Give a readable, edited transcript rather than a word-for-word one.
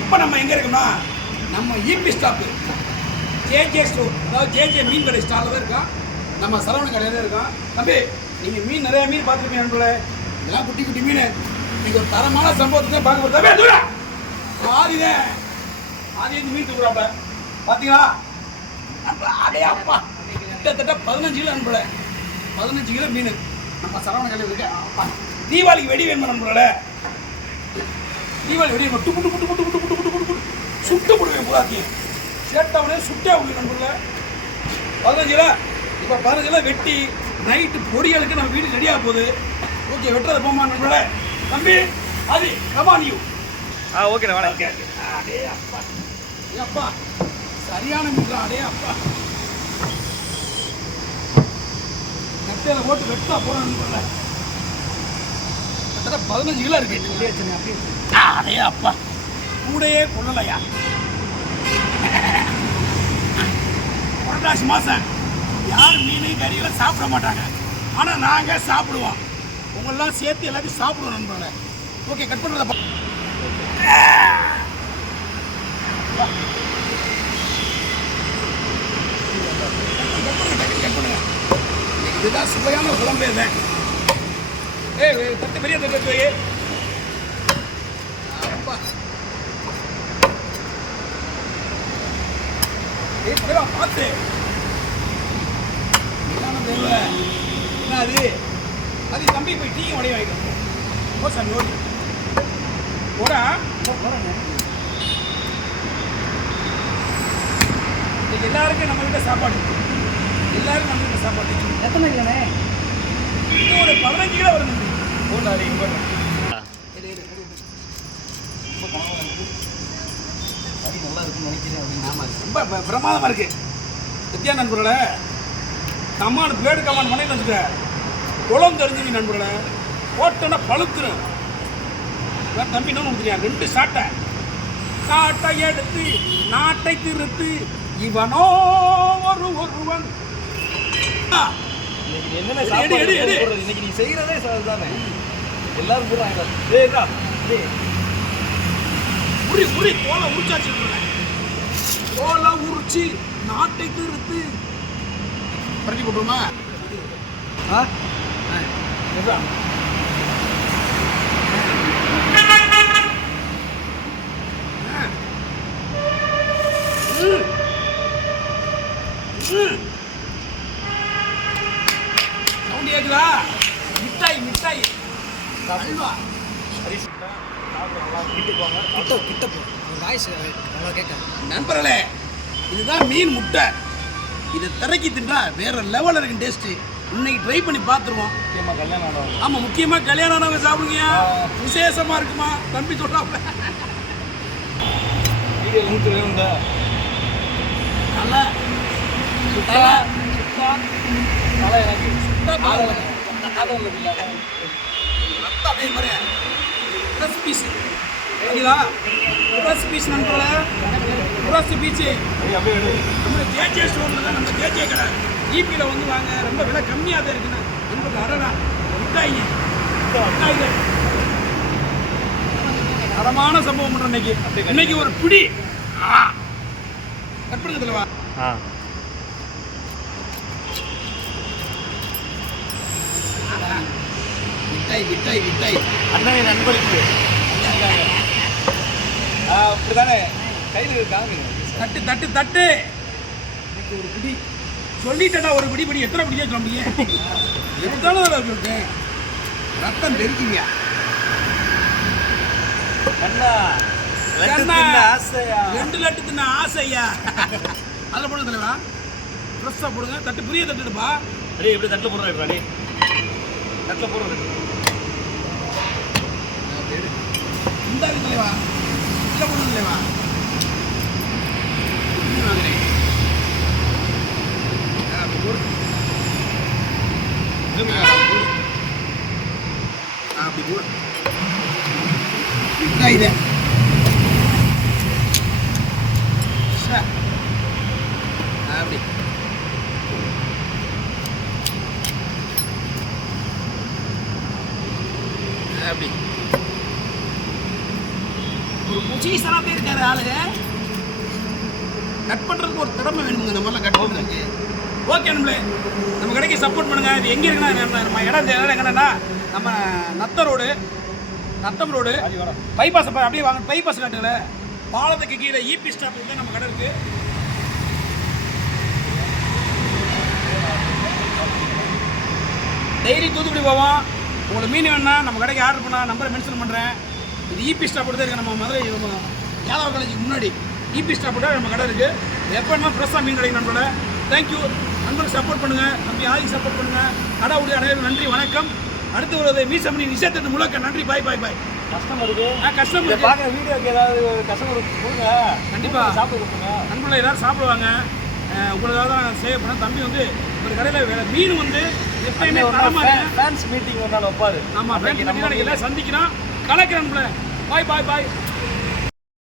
இப்போ நம்ம எங்கே இருக்கோம்னா நம்ம ஈபி ஸ்டாப்பு ஜேஜே ஸ்டோர், அதாவது ஜேஜே மீன் கடை ஸ்டாலில் தான் இருக்கோம். நம்ம சரவண கடையில் தான் இருக்கோம். தம்பி நீங்கள் மீன் நிறைய மீன் பார்த்துருப்பீங்க நண்பர்களே. இதெல்லாம் குட்டி குட்டி மீன். நீங்கள் ஒரு தரமான சம்பவத்தை தான் பார்க்க போகிறோம். தம்பி தூர ஆதிதான் ஆதி இந்த மீன் தூக்குறாப்ப பார்த்தீங்களா? அடே அப்பா, கிட்டத்தட்ட 15 கிலோ நண்பர்களே. 15 கிலோ மீன் நம்ம சரவண கடையில் இருக்கு. அப்பா தீபாவளிக்கு வெடி வேணுமா நண்பர்களே? தீபாவளி வெடி வேணும். டுப்பு டுப்பு டுப்பு டுப்பு டுப்பு டுப்பு டுப்பு சுட்டு போடுவேன் பூராத்தையும். சேட்டாவுனே சுட்டே விடு நண்பர்களே. 15 கிலோ. இப்போ 15 கிலோ வெட்டி நைட்டு பொரியலுக்கு நம்ம வீடு ரெடியாக போகுது. ஓகே, வெட்டுறது போமா நண்பர்களே. தம்பி அது கமான் யூ. ஓகேண்ணா வேணா. Okay okay. அடே அப்பா, அப்பா சரியான மீன். அடே அப்பா, நெட்டையில் போட்டு வெட்டா போகிறோம் நண்பர்களே. கிட்டத்தட்ட 15 கிலோ இருக்கு. அடே அப்பா, கூடையே கொள்ளலையா. புரட்டாசி மாதம் யாரும் மீன் கறியெல்லாம் சாப்பிட மாட்டாங்க. ஆனால் நாங்கள் சாப்பிடுவோம். உங்களெல்லாம் சேர்த்து எல்லாத்தையும் சாப்பிடுவோம் நண்பர்களே. ஓகே, கட் பண்ணுறத கட் பண்ணுங்க. இதுதான் சுவையான குழம்பே தான். தட்டு பெரிய தட்டு அப்பா பார்த்து என்ன அது அது தம்பி போய் டீ உடைய வாங்கிக்கணும். ஓ சாமி ஓடி போடா போகிறாங்க. இன்னைக்கு எல்லாருக்கும் நம்ம கிட்ட சாப்பாடு, எல்லாரும் நம்ம கிட்ட சாப்பாடு. எத்தனை கிலோண்ணே? இது ஒரு 15 கிலோ வரும். போட்டாரு இங்கே நல்லா இருக்குன்னு நினைக்கிறேன். அப்படின்னு ஆமாம், ரொம்ப பிரமாதமாக இருக்குது. சத்யா நண்பர்களே, கமான் பிளேடு கமான் மனையில் வச்சுக்க குளம் தெரிஞ்சுங்க நண்பர்களே. போட்டோன்னா பழுத்துரும். தம்பி என்ன கொடுத்துருயா 2 சாட்டை எடுத்து நாட்டை திருத்து இவனோ ஒருவன். என்னென்ன சாப்பாடு இன்னைக்கு நீ செய்கிறதே தானே எல்லாரும் போடுறாங்க. உரி உரி தோலை உரிச்சாச்சு, தோலை உரிச்சு நாட்டை திருத்து பரட்டி போட்டுருமா? சவுண்ட் கேக்குதா? மிட்டாய் மிட்டாய் அல்வா. நண்பர்களே, இதுதான் மீன் முட்டை. இதை திறக்கி தின்றா வேற லெவலில் இருக்கு டேஸ்ட்டு. இன்னைக்கு ட்ரை பண்ணி பார்த்துருவோம். ஆமாம், முக்கியமாக கல்யாணம் ஆனவங்க சாப்பிடுங்க, விசேஷமாக இருக்குமா தம்பி சொல்கிறாப்புல. நல்லா அப்படியே மாதிரி ப்ரெஸ் பீஸ் சரிங்களா? ப்ரெஸ் பீஸ் நண்பர்களே, ப்ரெஸ் பீச்சு நம்ம ஜேஜே ஸ்டோரில் தான். நம்ம ஜேஜே கடை ஈபியில் வந்து வாங்க, ரொம்ப விலை கம்மியாக தான் இருக்குண்ணா நண்பர்கள். அடடா மிட்டாய்ங்க, மிட்டாய்கள் தரமான சம்பவம் பண்ணுறோம் இன்னைக்கு. இன்னைக்கு ஒரு பிடி கட் பண்ணுங்க தலைவா. மிட்டாய் மிட்டாய் மிட்டாய் அண்ணனை நண்பருக்கு அப்படிதானே கையில் இருக்காங்க. தட்டு தட்டு தட்டு. இன்னைக்கு ஒரு பிடி சொல்லிட்டேன்னா ஒரு பிடி பிடி எத்தனை பிடிக்கா சொல்ல முடியும்? எத்தனை இருக்கேன் ரத்தம் தெரிஞ்சுங்க. அண்ணா 2 லட்டு தின்ன ஆசையா. அதில் போடுங்க தலைவா, ஃப்ரெஷ்ஷாக போடுங்க. தட்டு பெரிய தட்டுப்பா. அப்படியே எப்படி தட்டில் போடுறேன் இப்போ தட்டில் போடுறது இந்த தலைவா இல்லை போடுங்க தலைவா. வாங்குறேன் அப்படி போடு. இது அப்படி அப்படி ஒரு டீசனாகவே இருக்காரு ஆளு. கட் பண்ணுறதுக்கு ஒரு திறமை வேணுங்க, இந்த மாதிரிலாம் கட் பண்ணுறதுக்கு. ஓகே நம்மளே, நம்ம கடைக்கு சப்போர்ட் பண்ணுங்கள். இது எங்கே இருக்குன்னா, நம்ம இடம் எங்கன்னா நம்ம நத்தம் ரோடு பைபாஸ் அப்படியே வாங்க. பைபாஸ் காட்டுங்களேன், பாலத்துக்கு கீழே இபி ஸ்டாப் தான் நம்ம கடை இருக்குது. டெய்லி தூத்துக்குடி போவோம். உங்களுக்கு மீன் வேணுன்னா நம்ம கடைக்கு ஆர்டர் பண்ணால் நம்பரை மென்ஷன் பண்ணுறேன். இது இபி ஸ்டாப் தான் இருக்குது. நம்ம மதுரை யாதவ காலேஜுக்கு முன்னாடி இபி ஸ்டாப் தான் நம்ம கடை இருக்குது. எப்போ வேணாலும் ஃப்ரெஷ்ஷாக மீன் கிடைக்கும் நம்மளோட. தேங்க்யூ நண்பருக்கு சப்போர்ட் பண்ணுங்கள், தம்பி ஆதிக்கு சப்போர்ட் பண்ணுங்கள். கடவுளுடைய அனைவரும் நன்றி, வணக்கம். அடுத்து ஒரு மீசமணி நிஷேத்தின் முழக்க நன்றி. பாய் பாய் பாய். கஸ்டமருக்கு கஸ்டமர் பார்க்குற வீடியோக்கு ஏதாவது கஸ்டமருக்கு கொடுங்க, கண்டிப்பாக சாப்பிட கொடுங்க. நண்பர்கள் எல்லாரும் சாப்பிடுவாங்க. உங்களுக்காக தான் நான் சேவ் பண்ணேன். தம்பி வந்து ஒரு கடையில் மீன் வந்து எப்பயுமே தரமாக ஃபேன்ஸ் மீட்டிங் ஒரு நாள் வைப்பாரு. ஆமாம், ஃபேன்ஸ் மீட்டிங் எல்லாம் சந்திக்கிறோம், கலக்கிறேன். பாய் பாய் பாய்.